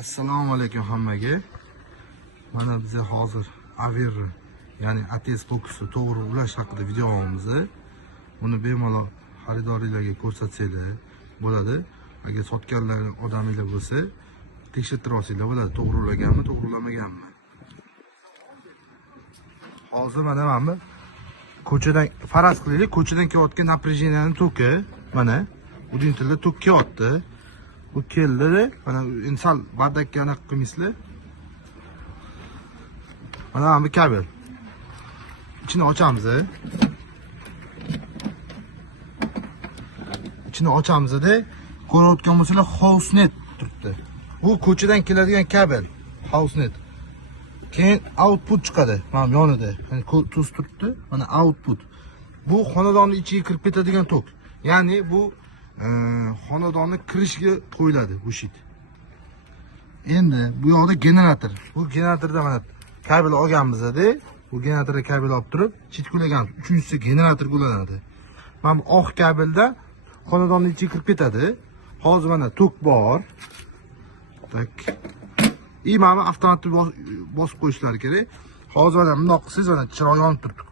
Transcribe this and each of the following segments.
Assalomu alaykum hammaga. Mana biz hozir Aver, ya'ni ATS boxni to'g'ri ulash haqida video olamiz. Uni bemalol xaridorlarga ko'rsatsanglar bo'ladi. Agar sotganlar odamlar bo'lsa, tekshirtirib olsanglar bo'ladi, to'g'ri ulaganmi, to'g'ri ulamaganmi. Hozir mana ko'chadan faraz qilaylik, ko'chadan kelayotgan напряжениyaning to'ki mana udintilda tok kelyapti. Bu keldi, mana inson bardakka anaqa qilmaysizlar. Mana bu kabel. İçini ochamiz. İçini ochamiz-da, ko'rayotgan bo'lsanglar HouseNet turibdi. Bu ko'chadan keladigan kabel, HouseNet. Keyin output chiqadi, mana yonida. Hani tuz turibdi, mana output. Bu xonadonning ichiga kirib ketadigan tok. Ya'ni bu xonadonni kirishiga qo'yiladi bu shit. Endi bu yoqda generator. Bu generatorda mana kabel olganmiz-da. Bu generatorga kabel olib turib, chitqulagan. Uchinchisi generator qo'llanadi. Mana bu oq kabelda xonadonning ichiga kirib ketadi. Hozir mana tok bor. Tak. Mana avtomatik bosib qo'yishlari kerak. Hozir mana bundoq qilsangiz, mana chiroq yonib turibdi.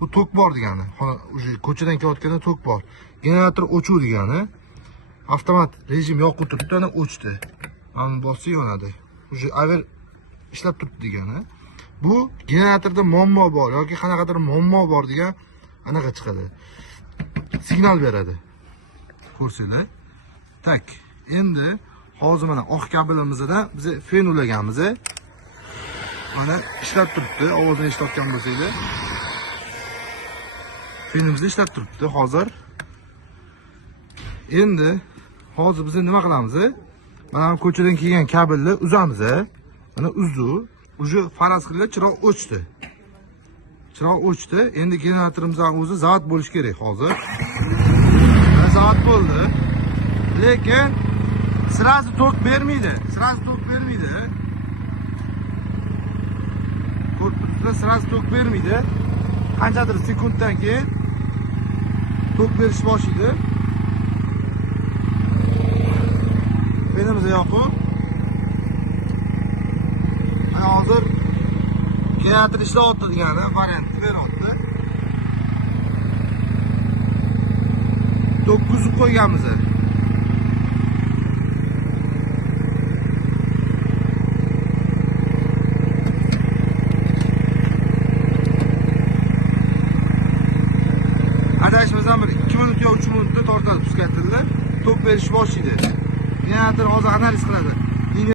Bu tok bor degani. O'sha ko'chadan kelayotganda tok bor. Generator o'chuv degani. Avtomat rejim yoqib turibdi, ana o'chdi. Mana bosib yonadi. O'sha Aver ishlab turibdi degani. Bu generatorda muammo bor yoki qanaqadir muammo bor degan anaqa chiqadi. Signal beradi. Ko'rsanglar. Tak. Endi hozir mana oq kabelimizda biz fen ulaganmiz. Mana ishlab turibdi. Ovozini eshitayotgan bo'lsanglar. Fenimizni ishlab turibdi hozir. Endi hozir biz nima qilamiz? Mana bu ko'chadan kelgan kabelni uzamiz. Mana uzdi. Uje faraz qilib chiroq o'chdi. Chiroq o'chdi. Endi generatorimizning o'zi zavod bo'lish kerak hozir. Zavod bo'ldi. Lekin sразу tok bermaydi. Sразу tok bermaydi. Korpusda sразу tok bermaydi. Qanchadir sekunddan keyin tok berish boshlaydi. Fenimiz yoqib. Hozir generator ishlayapti degani variantni beryapti. 9 qo'yganmiz. Adashmasam bir 2 minut yo 3 minutda tortadi, tuskatildi. Tok berish boshlaydi. Generator hozir analiz qiladi.